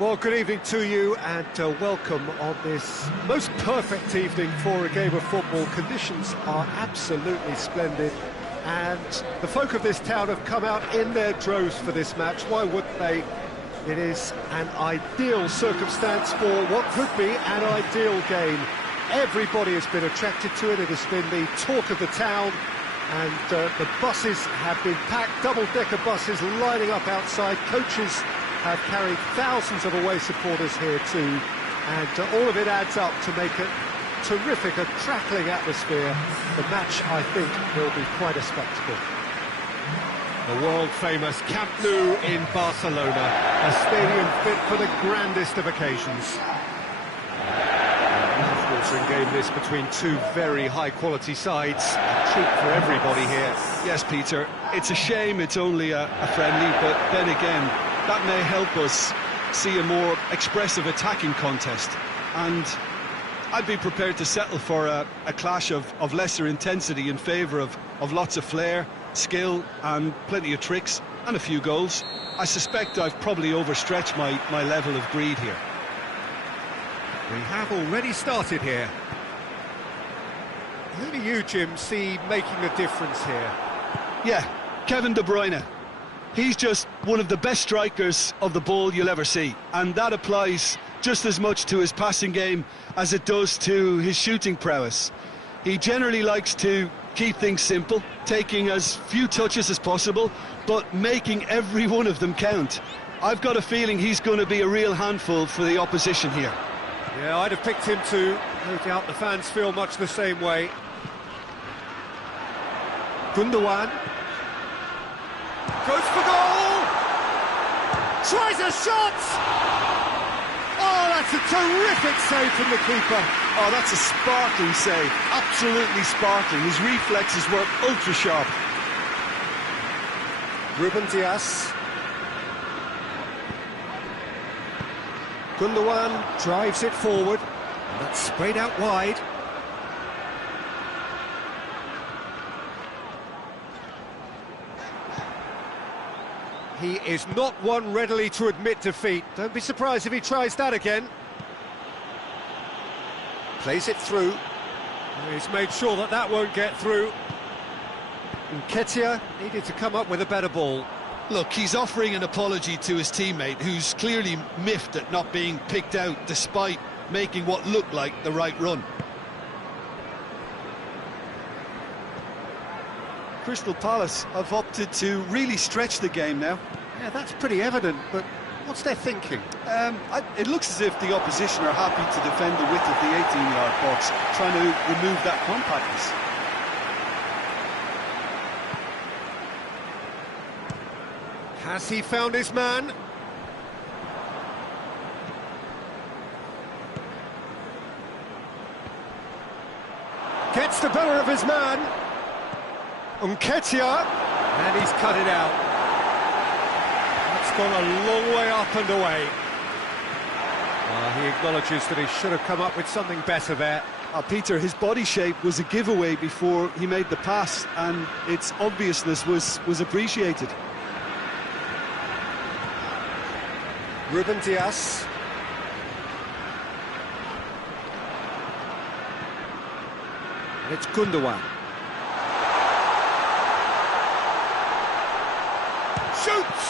Well, good evening to you and welcome on this most perfect evening for a game of football. Conditions are absolutely splendid and the folk of this town have come out in their droves for this match. Why wouldn't they? It is an ideal circumstance for what could be an ideal game. Everybody has been attracted to it. It has been the talk of the town, and the buses have been packed, double-decker buses lining up outside. Coaches have carried thousands of away supporters here too, and all of it adds up to make it terrific, a crackling atmosphere. The match, I think, will be quite a spectacle. The world-famous Camp Nou in Barcelona, a stadium fit for the grandest of occasions. Watering game this between two very high-quality sides, a treat for everybody here. Yes, Peter, it's a shame it's only a friendly, but then again, that may help us see a more expressive attacking contest, and I'd be prepared to settle for a clash of lesser intensity in favour of lots of flair, skill and plenty of tricks and a few goals. I suspect I've probably overstretched my level of greed here. We have already started here. Who do you, Jim, see making a difference here? Yeah, Kevin De Bruyne. He's just one of the best strikers of the ball you'll ever see, and that applies just as much to his passing game as it does to his shooting prowess. He generally likes to keep things simple, taking as few touches as possible, but making every one of them count. I've got a feeling he's going to be a real handful for the opposition here. Yeah, I'd have picked him too. No doubt the fans feel much the same way. Gundogan goes for goal! Tries a shot! Oh, that's a terrific save from the keeper. Oh, that's a sparkling save. Absolutely sparkling. His reflexes were ultra sharp. Ruben Dias. Gundogan drives it forward, and that's sprayed out wide. He is not one readily to admit defeat. Don't be surprised if he tries that again. Plays it through. He's made sure that that won't get through. Nketiah needed to come up with a better ball. Look, he's offering an apology to his teammate, who's clearly miffed at not being picked out despite making what looked like the right run. Crystal Palace have opted to really stretch the game now. Yeah, that's pretty evident, but what's their thinking? It looks as if the opposition are happy to defend the width of the 18-yard box, trying to remove that compactness. Has he found his man? Gets the better of his man. Nketiah, and he's cut it out. That's gone a long way up and away. He acknowledges that he should have come up with something better there. Peter, his body shape was a giveaway before he made the pass, and its obviousness was appreciated. Ruben Dias. And it's Gundogan. Shoots!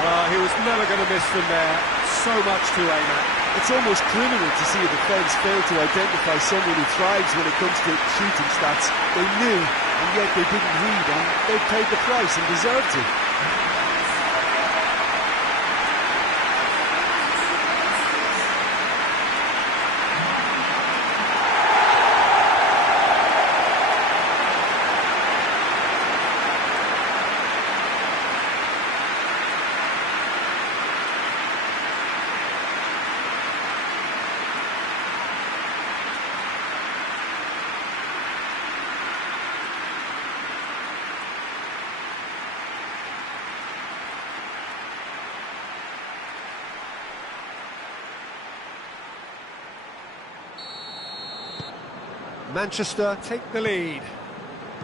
Well, he was never going to miss from there. So much to aim at. It's almost criminal to see a defence fail to identify someone who thrives when it comes to shooting stats. They knew, and yet they didn't read, and they paid the price and deserved to. Manchester take the lead.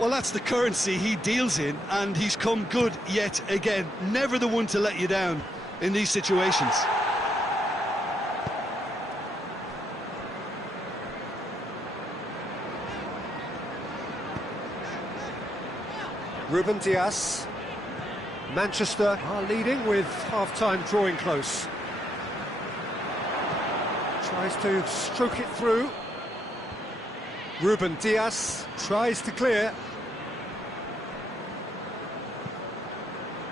Well, that's the currency he deals in, and he's come good yet again. Never the one to let you down in these situations. Ruben Dias. Manchester are leading with half-time drawing close. Tries to stroke it through. Ruben Dias tries to clear.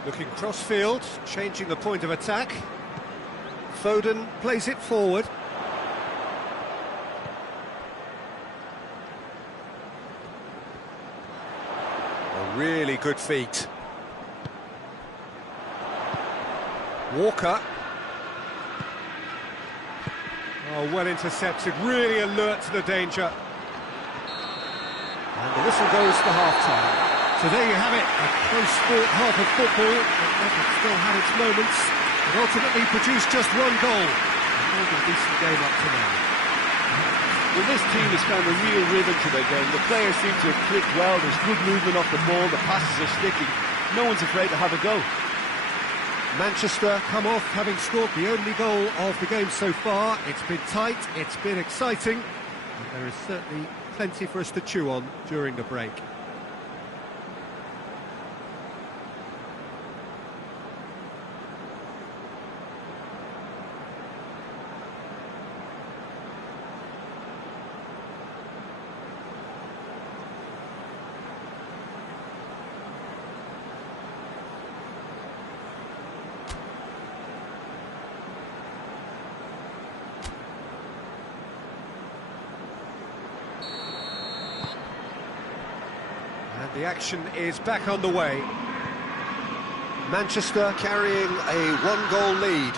Looking cross-field, changing the point of attack. Foden plays it forward. A really good feat. Walker. Oh, well intercepted, really alert to the danger. And the whistle goes for half-time. So there you have it, a close-fought half of football that still had its moments, but ultimately produced just one goal. And a decent game up to now. Well, this team has found a real rhythm to their game. The players seem to have clicked well, there's good movement off the ball, the passes are sticking. No one's afraid to have a go. Manchester come off having scored the only goal of the game so far. It's been tight, it's been exciting, and there is certainly plenty for us to chew on during the break. The action is back underway. Manchester carrying a one-goal lead.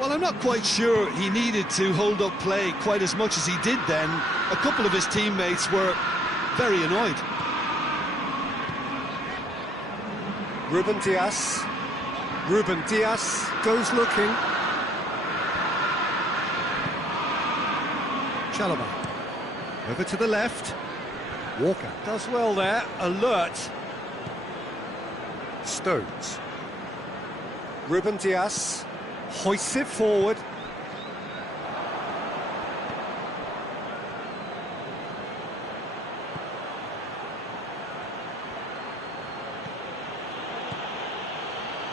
Well, I'm not quite sure he needed to hold up play quite as much as he did then. A couple of his teammates were very annoyed. Ruben Dias. Ruben Dias goes looking. Chalobah. Over to the left. Walker does well there, alert. Stones. Ruben Dias hoists it forward.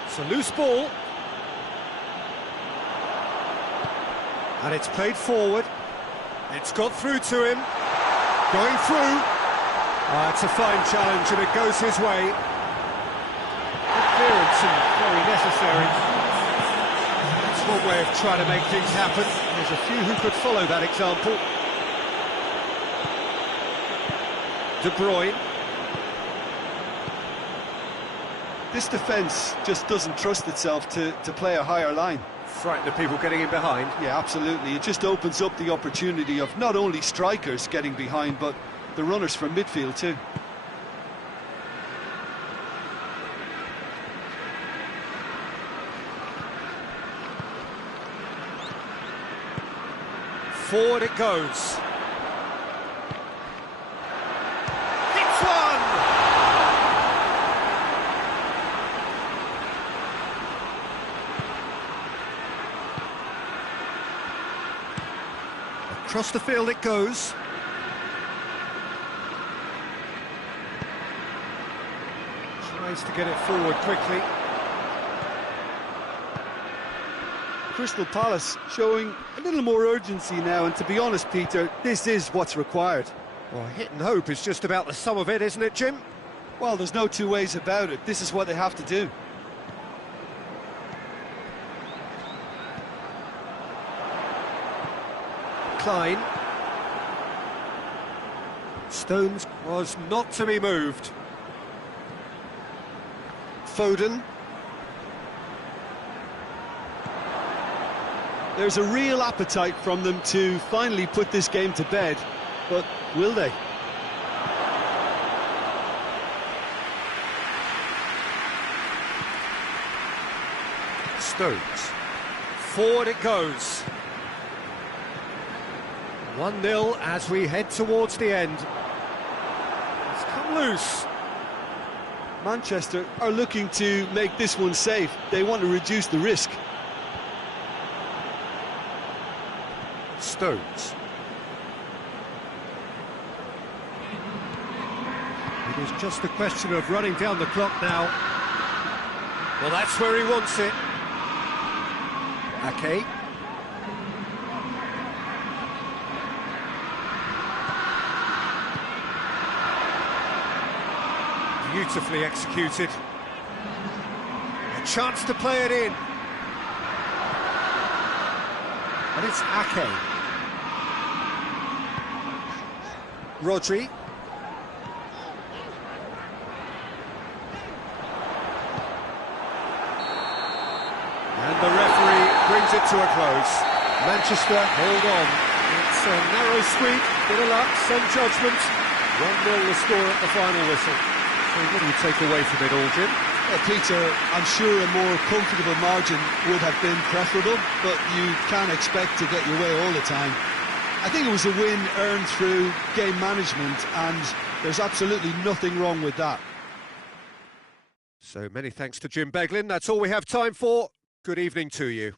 It's a loose ball. And it's played forward. It's got through to him. Going through. It's a fine challenge and it goes his way. Good clearance and very necessary. That's one way of trying to make things happen. There's a few who could follow that example. De Bruyne. This defence just doesn't trust itself to play a higher line. Frightened of people getting in behind. Yeah, absolutely. It just opens up the opportunity of not only strikers getting behind, but the runners from midfield too. Forward it goes. Hits one! Across the field it goes. Tries to get it forward quickly. Crystal Palace showing a little more urgency now, and to be honest, Peter, this is what's required. Well, hit and hope is just about the sum of it, isn't it, Jim? Well, there's no two ways about it. This is what they have to do. Klein. Stones was not to be moved. Foden. There's a real appetite from them to finally put this game to bed, but will they? Stones. Forward it goes. 1-0 as we head towards the end. It's come loose. Manchester are looking to make this one safe. They want to reduce the risk. Stones. It is just a question of running down the clock now. Well, that's where he wants it. Ake. Beautifully executed. A chance to play it in. And it's Ake. Rodri. And the referee brings it to a close. Manchester hold on. It's a narrow squeak, bit of luck, some judgment. 1-0 the score at the final whistle. So what do you take away from it all, Jim? Well, Peter, I'm sure a more comfortable margin would have been preferable, but you can't expect to get your way all the time. I think it was a win earned through game management, and there's absolutely nothing wrong with that. So many thanks to Jim Beglin. That's all we have time for. Good evening to you.